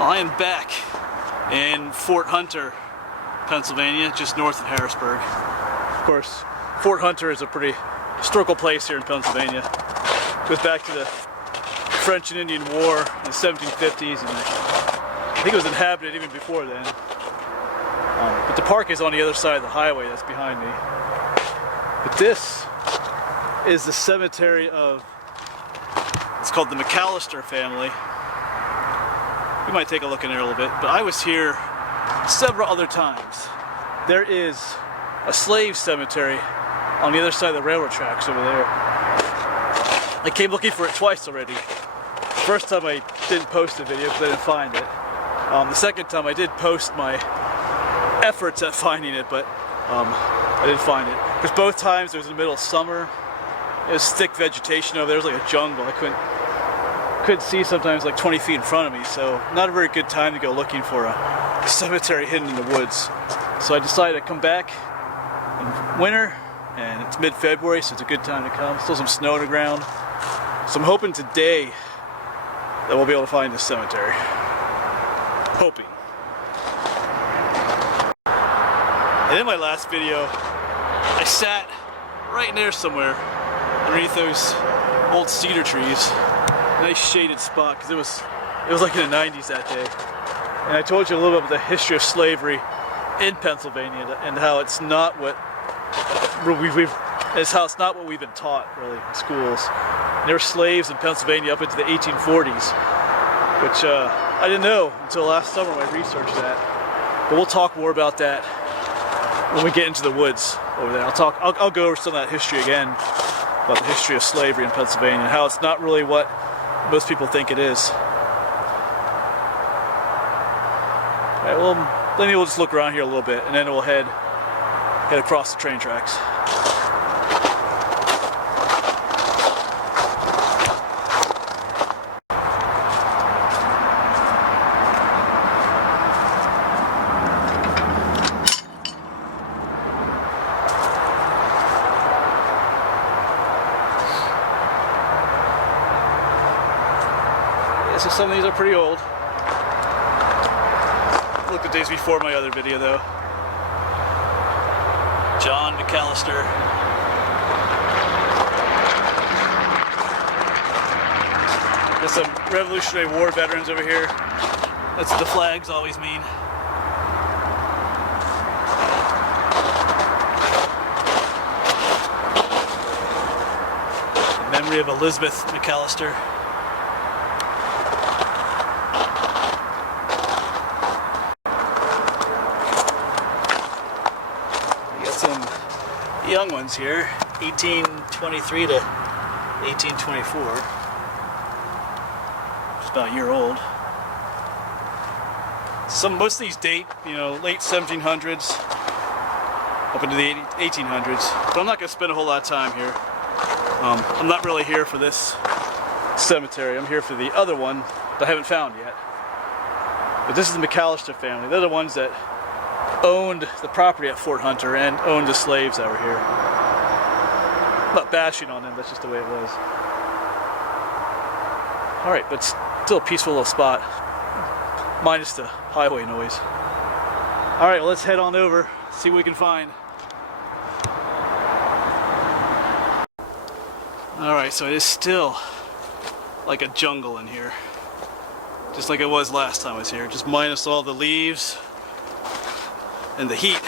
Well, I am back in Fort Hunter, Pennsylvania, just north of Harrisburg. Of course, Fort Hunter is a pretty historical place here in Pennsylvania. It goes back to the French and Indian War in the 1750s, and I think it was inhabited even before then. But the park is on the other side of the highway that's behind me. But this is the cemetery of, it's called the Mcallister family. You might take a look in there a little bit, but I was here several other times. There is a slave cemetery on the other side of the railroad tracks over there. I came looking for it twice already. The first time I didn't post a video because I didn't find it. The second time I did post my efforts at finding it, but I didn't find it. Because both times it was in the middle of summer. It was thick vegetation over there. It was like a jungle. I couldn't see sometimes like 20 feet in front of me, so not a very good time to go looking for a cemetery hidden in the woods. So I decided to come back in winter, and it's mid-February, so it's a good time to come. Still some snow on the ground. So I'm hoping today that we'll be able to find this cemetery. Hoping. And in my last video, I sat right in there somewhere underneath those old cedar trees. Nice shaded spot, because it was like in the 90s that day. And I told you a little bit about the history of slavery in Pennsylvania and how it's not what we've been taught really in schools. And there were slaves in Pennsylvania up into the 1840s, which I didn't know until last summer when I researched that. But we'll talk more about that when we get into the woods over there. I'll go over some of that history again, about the history of slavery in Pennsylvania and how it's not really what most people think it is. Alright, well, maybe we'll just look around here a little bit and then we'll head across the train tracks. So some of these are pretty old. Look at days before my other video though. John Mcallister. There's some Revolutionary War veterans over here. That's what the flags always mean. In memory of Elizabeth Mcallister. Young ones here, 1823 to 1824. Just about a year old. Most of these date, late 1700s up into the 1800s. But I'm not going to spend a whole lot of time here. I'm not really here for this cemetery. I'm here for the other one that I haven't found yet. But this is the Mcallister family. They're the ones that owned the property at Fort Hunter and owned the slaves that were here. I'm not bashing on them, that's just the way it was. Alright, but still a peaceful little spot. Minus the highway noise. Alright, well, let's head on over, see what we can find. Alright, so it is still like a jungle in here. Just like it was last time I was here, just minus all the leaves and the heat.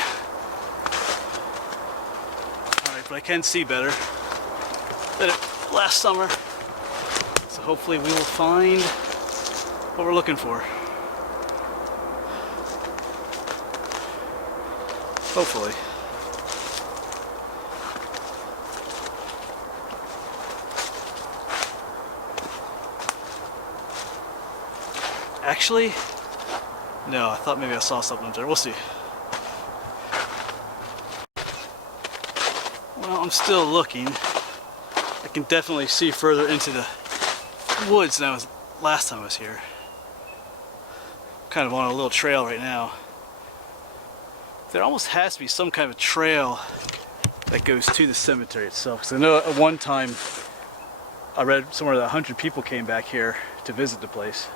Alright, but I can see better than last summer. So hopefully we will find what we're looking for. Hopefully. Actually, no, I thought maybe I saw something up there. We'll see. Well, I'm still looking. I can definitely see further into the woods than I was last time I was here. I'm kind of on a little trail right now. There almost has to be some kind of trail that goes to the cemetery itself. Because I know at one time I read somewhere that 100 people came back here to visit the place.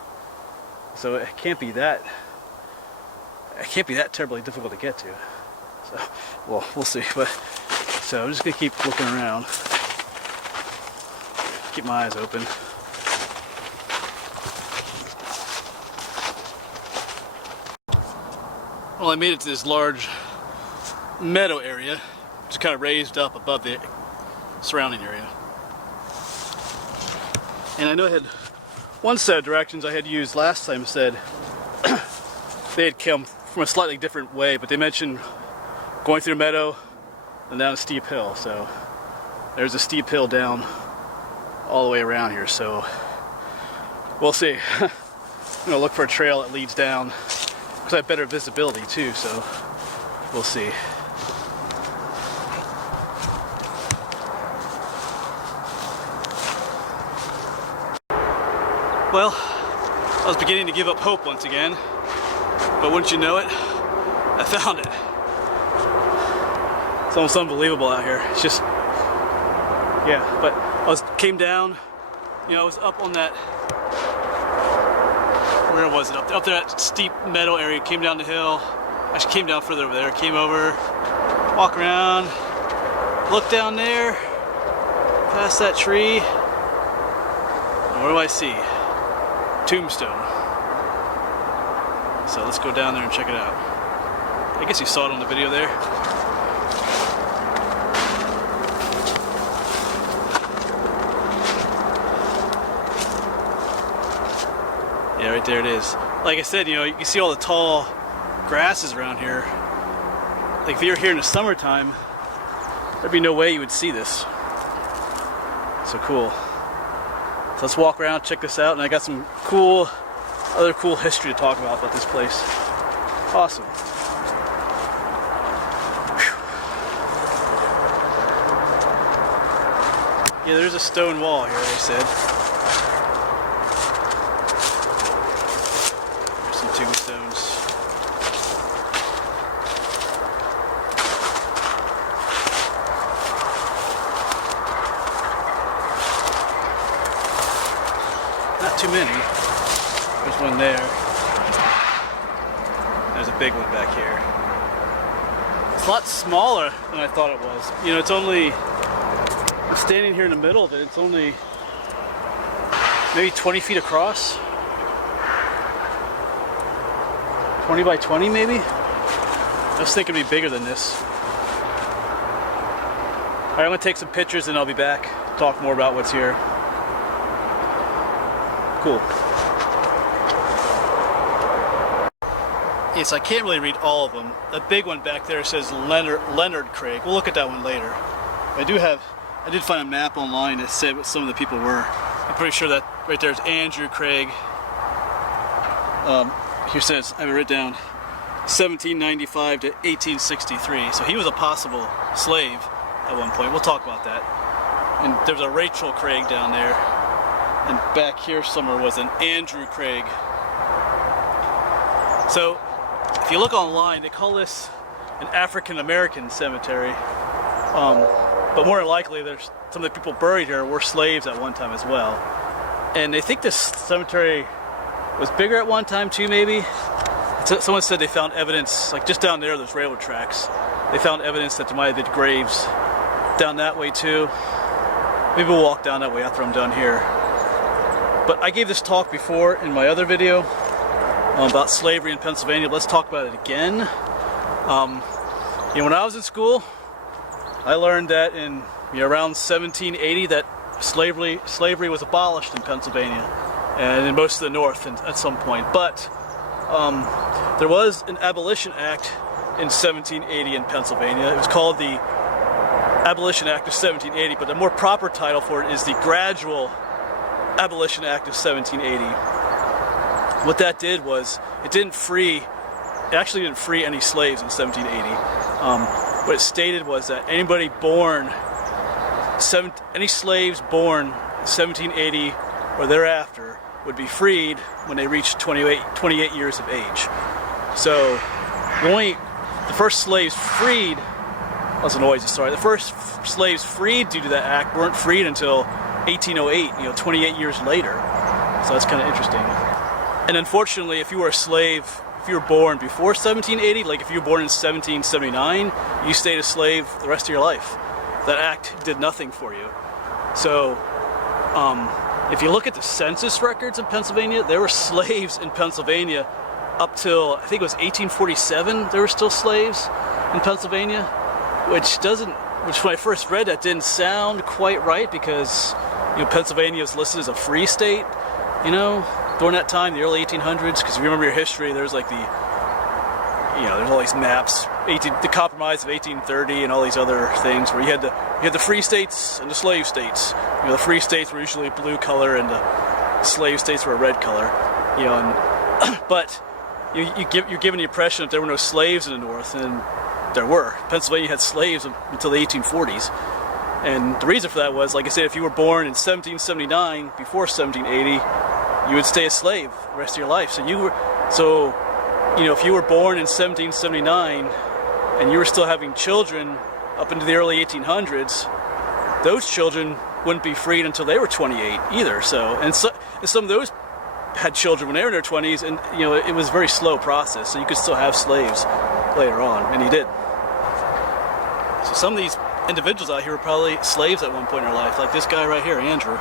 So it can't be that terribly difficult to get to. So, well, we'll see. But so I'm just gonna keep looking around, keep my eyes open. Well, I made it to this large meadow area, just kind of raised up above the surrounding area. And I know I had one set of directions I had used last time said they had come from a slightly different way, but they mentioned going through a meadow and down a steep hill. So there's a steep hill down all the way around here, so we'll see. I'm gonna look for a trail that leads down because I have better visibility too, so we'll see. Well, I was beginning to give up hope once again, but wouldn't you know it, I found it. It's almost unbelievable out here. It's just, yeah, but came down, I was up on that, where was it? Up there, that steep meadow area, came down the hill. Actually came down further over there, came over, walk around, look down there, past that tree, and what do I see? Tombstone. So let's go down there and check it out. I guess you saw it on the video there. Yeah, right there it is. Like I said, you can see all the tall grasses around here. Like if you were here in the summertime, there'd be no way you would see this. So cool. So let's walk around, check this out, and I got some other cool history to talk about this place. Awesome. Whew. Yeah, there's a stone wall here, they said. There's some tombstones. Not too many. There's one there. There's a big one back here. It's a lot smaller than I thought it was. It's only, I'm standing here in the middle of it, it's only maybe 20 feet across. 20 by 20 maybe? I was thinking it'd be bigger than this. Alright, I'm gonna take some pictures and I'll be back, talk more about what's here. Cool. Yes, I can't really read all of them. The big one back there says Leonard Craig. We'll look at that one later. I did find a map online that said what some of the people were. I'm pretty sure that right there is Andrew Craig. Here says, I have it written down, 1795 to 1863. So he was a possible slave at one point. We'll talk about that. And there's a Rachel Craig down there. And back here somewhere was an Andrew Craig. So, if you look online, they call this an African American cemetery. But more than likely, there's some of the people buried here were slaves at one time as well. And they think this cemetery was bigger at one time too, maybe. Someone said they found evidence, like just down there's railroad tracks. They found evidence that there might have been graves down that way too. Maybe we'll walk down that way after I'm done here. But I gave this talk before in my other video about slavery in Pennsylvania. Let's talk about it again. When I was in school, I learned that in around 1780 that slavery was abolished in Pennsylvania and in most of the North at some point. But there was an Abolition Act in 1780 in Pennsylvania. It was called the Abolition Act of 1780, but the more proper title for it is the Gradual Abolition Act of 1780. What that did was it actually didn't free any slaves in 1780. What it stated was that any slaves born in 1780 or thereafter would be freed when they reached 28 years of age. So the first slaves freed, that's a noisy story, the first slaves freed due to that act weren't freed until 1808, 28 years later. So that's kind of interesting. And unfortunately, if you were a slave, if you were born before 1780, like if you were born in 1779, you stayed a slave the rest of your life. That act did nothing for you. So, if you look at the census records in Pennsylvania, there were slaves in Pennsylvania up till, I think it was 1847, there were still slaves in Pennsylvania, which when I first read that didn't sound quite right, because, Pennsylvania was listed as a free state, during that time, the early 1800s, because if you remember your history, there's like there's all these maps, the Compromise of 1830 and all these other things where you had the free states and the slave states. The free states were usually blue color and the slave states were a red color. But you're given the impression that there were no slaves in the North, and there were. Pennsylvania had slaves until the 1840s. And the reason for that was, like I said, if you were born in 1779, before 1780, you would stay a slave the rest of your life. If you were born in 1779 and you were still having children up into the early 1800s, those children wouldn't be freed until they were 28 either. And some of those had children when they were in their 20s, and it was a very slow process. So you could still have slaves later on, and you did. So some of these individuals out here were probably slaves at one point in their life, like this guy right here, Andrew.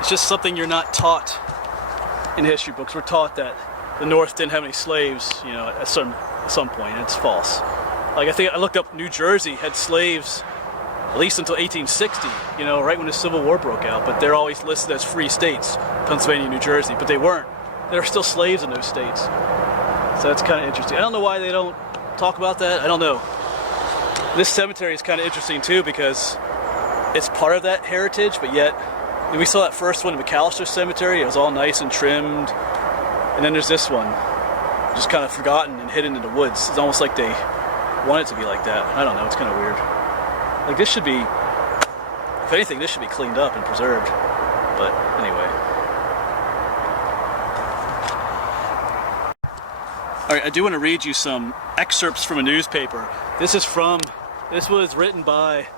It's just something you're not taught in history books. We're taught that the North didn't have any slaves, at some point, and it's false. Like, I think I looked up, New Jersey had slaves at least until 1860, right when the Civil War broke out, but they're always listed as free states, Pennsylvania and New Jersey, but they weren't. There were still slaves in those states. So that's kind of interesting. I don't know why they don't talk about that. I don't know. This cemetery is kind of interesting too, because it's part of that heritage, but yet we saw that first one in Mcallister Cemetery. It was all nice and trimmed. And then there's this one, just kind of forgotten and hidden in the woods. It's almost like they want it to be like that. I don't know, it's kind of weird. Like, this should be, if anything, this should be cleaned up and preserved. But anyway. Alright, I do want to read you some excerpts from a newspaper. This was written by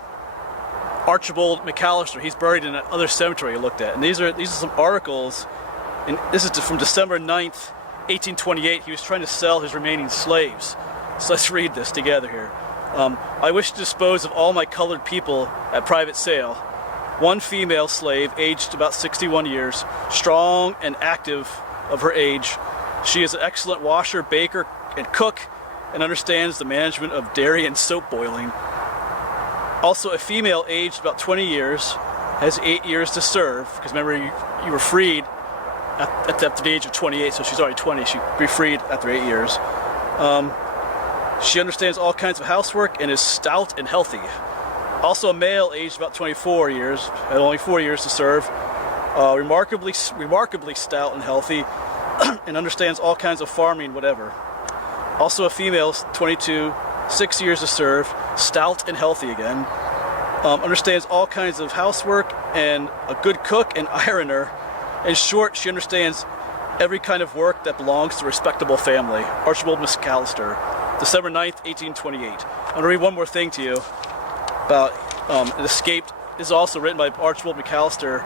Archibald Mcallister. He's buried in another cemetery I looked at. And these are some articles, and this is from December 9th, 1828. He was trying to sell his remaining slaves. So let's read this together here. I wish to dispose of all my colored people at private sale. One female slave, aged about 61 years, strong and active of her age. She is an excellent washer, baker, and cook, and understands the management of dairy and soap boiling. Also, a female aged about 20 years, has 8 years to serve, because remember, you were freed at the age of 28, so she's already 20. She'd be freed after 8 years. She understands all kinds of housework and is stout and healthy. Also, a male aged about 24 years, had only 4 years to serve, remarkably stout and healthy, and understands all kinds of farming, whatever. Also, a female, 22, 6 years to serve, stout and healthy again, understands all kinds of housework and a good cook and ironer. In short, she understands every kind of work that belongs to a respectable family. Archibald Mcallister, December 9th, 1828. I'm going to read one more thing to you about It Escaped. This is also written by Archibald Mcallister,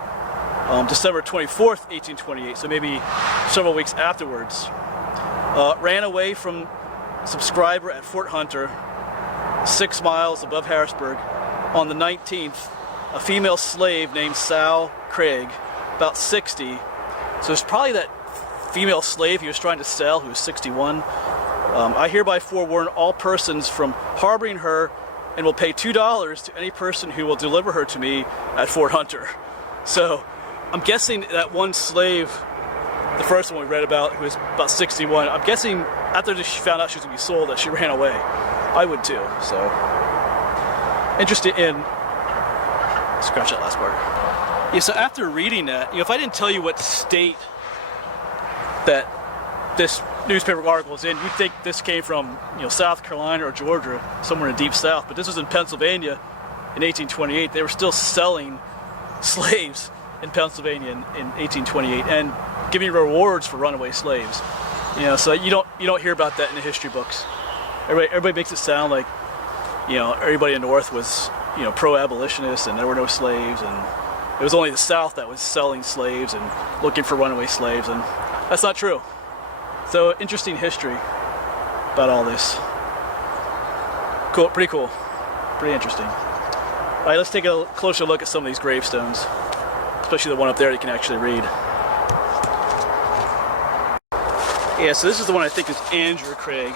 December 24th, 1828, so maybe several weeks afterwards. Ran away from subscriber at Fort Hunter, 6 miles above Harrisburg. On the 19th, a female slave named Sal Craig, about 60. So it's probably that female slave he was trying to sell, who was 61. I hereby forewarn all persons from harboring her, and will pay $2 to any person who will deliver her to me at Fort Hunter. So I'm guessing that one slave, the first one we read about, who was about 61, I'm guessing after she found out she was going to be sold that she ran away. I would too, so. Interested in, scratch that last part. Yeah, so after reading that, if I didn't tell you what state that this newspaper article is in, you'd think this came from, South Carolina or Georgia, somewhere in the deep south, but this was in Pennsylvania in 1828. They were still selling slaves in Pennsylvania in 1828 and giving rewards for runaway slaves. So you don't hear about that in the history books. Everybody makes it sound like, everybody in the North was, pro-abolitionist and there were no slaves, and it was only the South that was selling slaves and looking for runaway slaves, and That's not true. So interesting history about all this. Cool, pretty cool. Pretty interesting. All right, let's take a closer look at some of these gravestones, especially the one up there you can actually read. Yeah, so this is the one I think is Andrew Craig.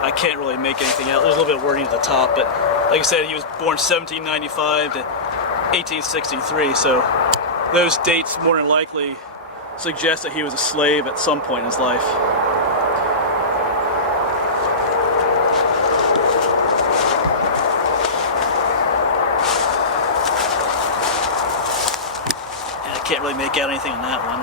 I can't really make anything out. There's a little bit of wording at the top, but like I said, he was born 1795 to 1863, so those dates more than likely suggest that he was a slave at some point in his life. And I can't really make out anything on that one.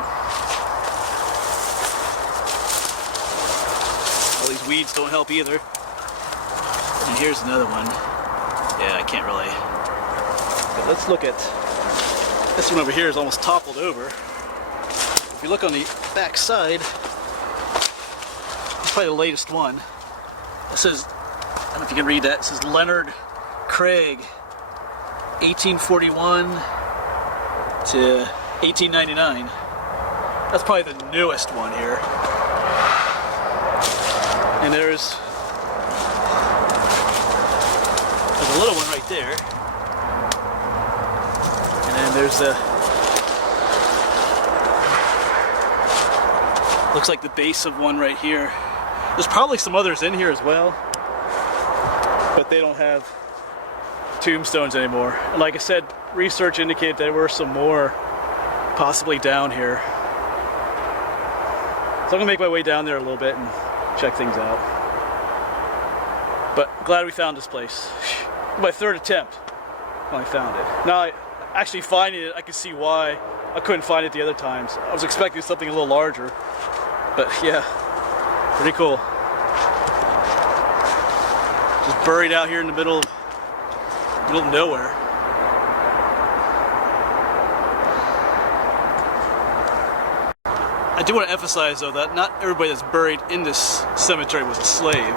All these weeds don't help either. And here's another one. Yeah, I can't really. But let's look at this one over here. Is almost toppled over. If you look on the back side, it's probably the latest one. It says, I don't know if you can read that. It says Leonard Craig, 1841 to 1899. That's probably the newest one here. And there's a little one right there. And then there's the, looks like the base of one right here. There's probably some others in here as well, but they don't have tombstones anymore. And like I said, research indicated there were some more possibly down here. So I'm gonna make my way down there a little bit and check things out. But glad we found this place. My third attempt when I found it. Now, actually finding it, I can see why I couldn't find it the other times. I was expecting something a little larger, but yeah, pretty cool. Just buried out here in the middle of nowhere. I do want to emphasize though that not everybody that's buried in this cemetery was a slave.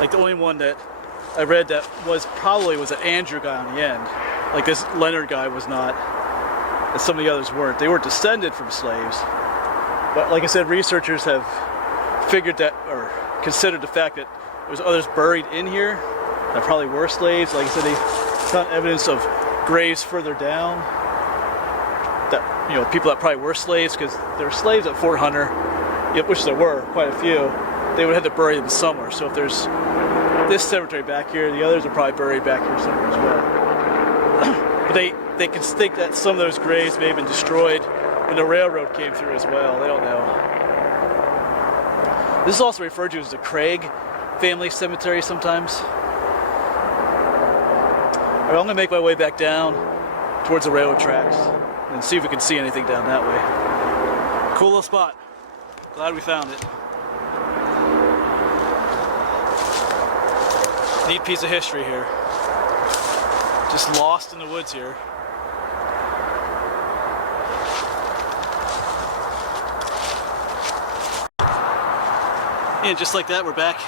Like the only one that I read that was an Andrew guy on the end. Like this Leonard guy was not, and some of the others weren't. They were descended from slaves. But like I said, researchers have figured that, or considered the fact that there was others buried in here that probably were slaves. Like I said, they found evidence of graves further down that, you know, people that probably were slaves, because there were slaves at Fort Hunter, which there were quite a few. They would have to bury them somewhere. So if there's this cemetery back here, the others are probably buried back here somewhere as well. But they can think that some of those graves may have been destroyed when the railroad came through as well. They don't know. This is also referred to as the Craig family cemetery sometimes. All right, I'm gonna make my way back down towards the railroad tracks and see if we can see anything down that way. Cool little spot. Glad we found it. Neat piece of history here. Just lost in the woods here. And just like that, we're back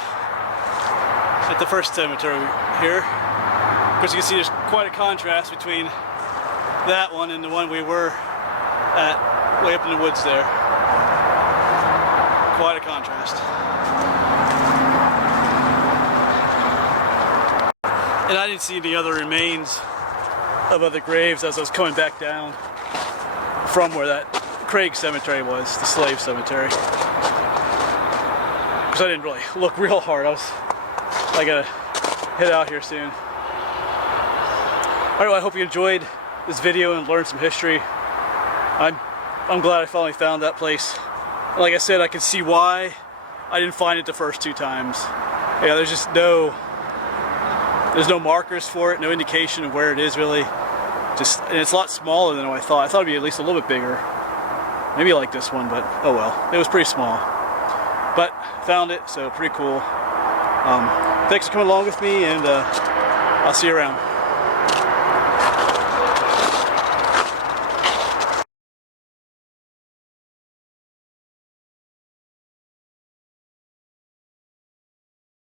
at the first cemetery here. Of course, you can see there's quite a contrast between that one and the one we were at way up in the woods there. Quite a contrast. And I didn't see any other remains of other graves as I was coming back down from where that Craig cemetery was, the slave cemetery. Because I didn't really look real hard. I gotta head out here soon. Alright, well, I hope you enjoyed this video and learned some history. I'm glad I finally found that place. And like I said, I can see why I didn't find it the first two times. Yeah, there's just no markers for it, no indication of where it is really. And it's a lot smaller than I thought. I thought it'd be at least a little bit bigger. Maybe like this one, but oh well. It was pretty small. But found it, so pretty cool. Thanks for coming along with me, and I'll see you around.